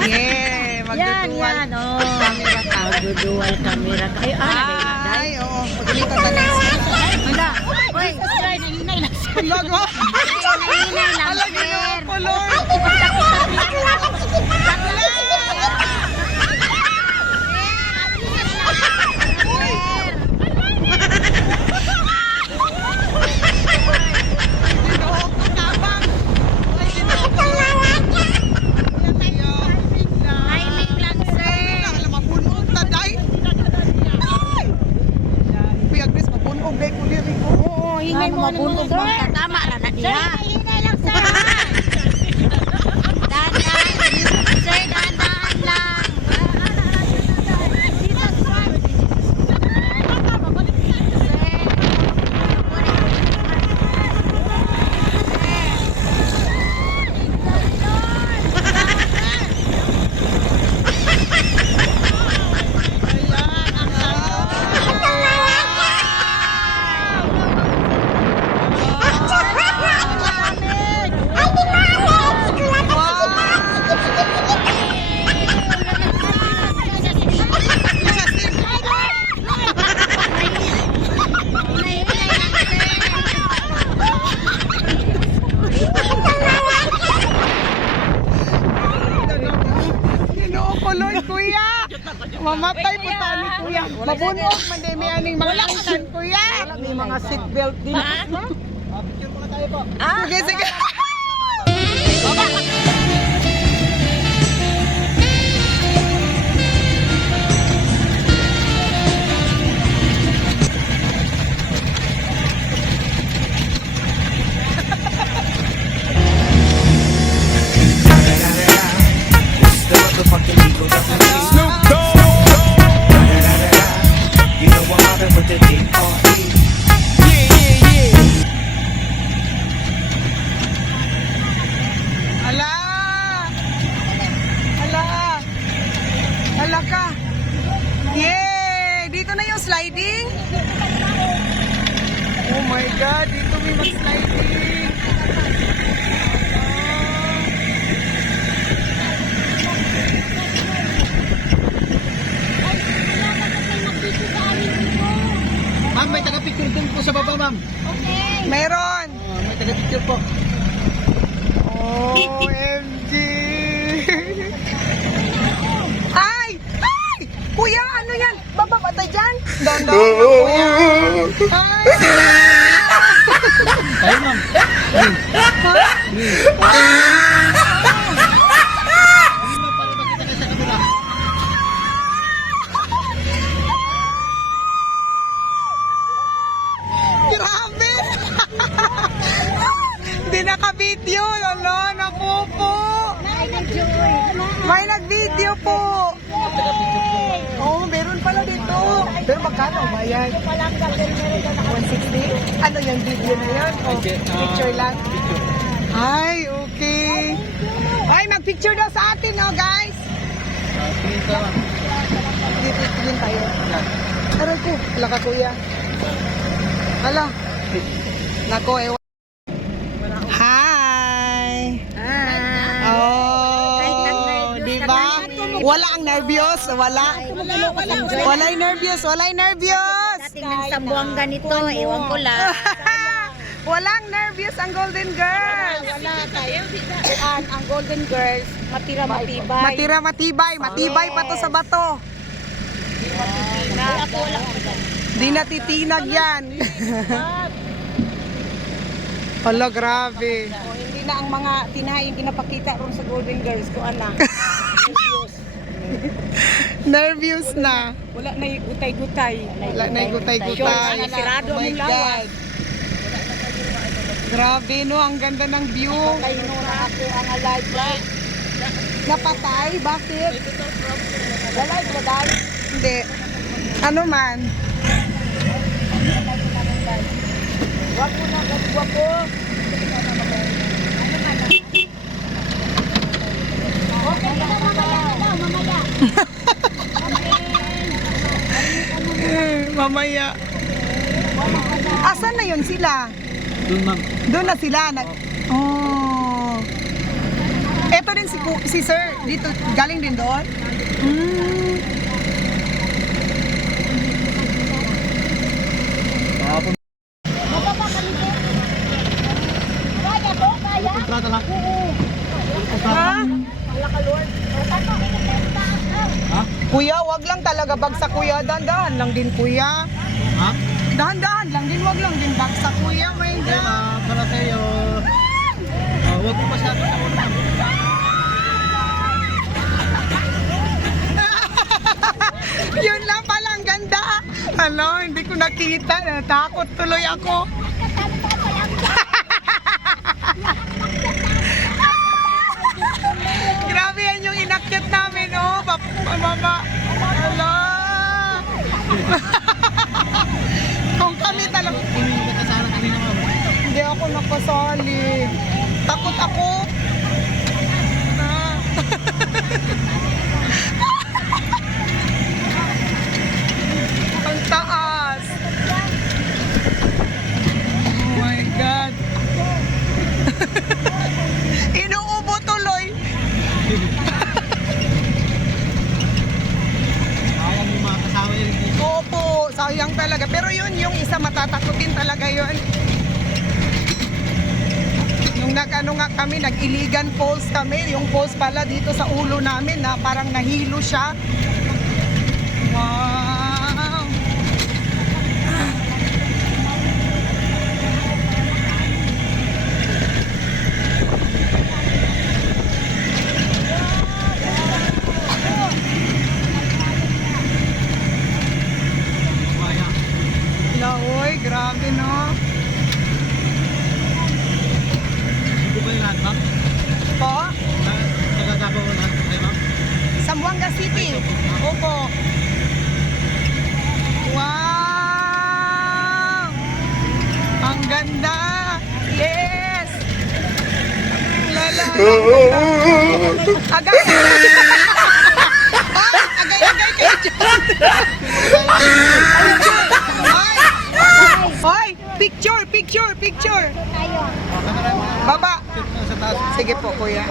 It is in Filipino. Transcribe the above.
Yeah, magdudual. Yan, oh. Camera ka. Magdudual camera ka. Ay, oo. Pagkita na lang. Wala. Uy, sir, nahinay lang, sir. Lago. Nahinay lang, Alam niyo sir. naman po, Lord. Timing lang, sir. Oo, hinay mo ano sir. Tama na na diha. Hinay lang, sir. Dahan-dahan. Sir, dahan-dahan lang. Dito, sir. Mamatay po tayo ni Kuya. Mabunog man din may aning mga angkan, Kuya. May mga seatbelt din. Picture muna tayo po. Sige, sige. Snoop Dogg. You know what happened with the D.R.E. Yeah. Ala! Ala! Ala ka! Yay! Dito na yung sliding? Oh my God! Dito may mag-sliding! Ma'am, may taga-picture din po sa baba, ma'am. Meron! May taga-picture po. OMG! Ay! Ay! Kuya, ano yan? Baba ba tayo dyan? Down, kuya. Ay! Tayo, ma'am. Grabe! Hindi naka-video. Lolo, napupo. May nag-video po. Oh, meron pala dito. Pero magkano ba yan? 160? Ano yung video na yan? Oh, picture lang? Ay, okay. Ay, mag-picture daw sa atin, no, guys? Tingin ka, ma'am. Dito, tingin tayo. Aray ko, wala ka, kuya. Hala. Nako, ewan. Hi! Oh, diba? Wala ang nervyos. Wala. Wala'y nervyos. Wala'y nervyos. Dating ng sambuang ganito, ewan ko lang. Walang nervyos ang Golden Girls. Wala tayo. Ang Golden Girls, matira matibay. Matira matibay. Matibay pa to sa bato. Di natitinag yan. Hala, grabe. Hindi na ang mga tinahay yung pinapakita ron sa Golden Girls ko, anak. Nervyos na. Wala na yung gutay-gutay. Wala na yung gutay-gutay. Sirado Oh my ang lawas. God. Grabe, no? Ang ganda ng view. Patay no na ako ang alive light. Napatay? Bakit? Alive na dahil. Hindi. Ano man? Wapo na, wapo. Okay na mamaya. Mamaya. Asan na yun sila? Doon, ma'am. Doon na sila. Oh. Ito Dito din si sir, dito galing din doon. Mababa kami din. Kaya to, kaya? Kontrata lang. Ha? Wala ka, Lord. O, paano? Ha? Kuya, wag lang talaga bagsak kuya. Dahan-dahan lang din kuya. Ha? Dahan-dahan lang din, wag lang din bagsak kuya. My Okay, God. ma'am. Para sa'yo. Huwag mo masyado sa ulo, ma'am. Yun lang pala, ang ganda. Ano, hindi ko nakita. Natakot tuloy ako. Grabe yan yung inakyat namin, oh. Mama. Hala. Kung kami talaga. Hindi ka kasala kanina, ma'am. Hindi ako nakasali. Takot ako. Ah. Ang taas. Oh my God. Inuubo tuloy. Sayang yung mga kasama yun. Opo, sayang talaga. Pero yun, yung isa matatakotin talaga yun. Nung nag-ano nga kami, nag-Iligan Falls kami. Yung falls pala dito sa ulo namin na parang nahilo siya. Wow! Sayang. Laoy, grabe no. Hindi ba yung lahat, ma'am? Po, Nagagawa mo lahat kayo, ma'am? Zamboanga City. Opo. Wow! Ang ganda! Yes! Lala! Agay! Ay! Agay-agay kayo dyan! Ay! Ay! Picture! Picture! Picture! Tayo. Kamera, ma'am. Baba! Sa taas. Sige po, kuya.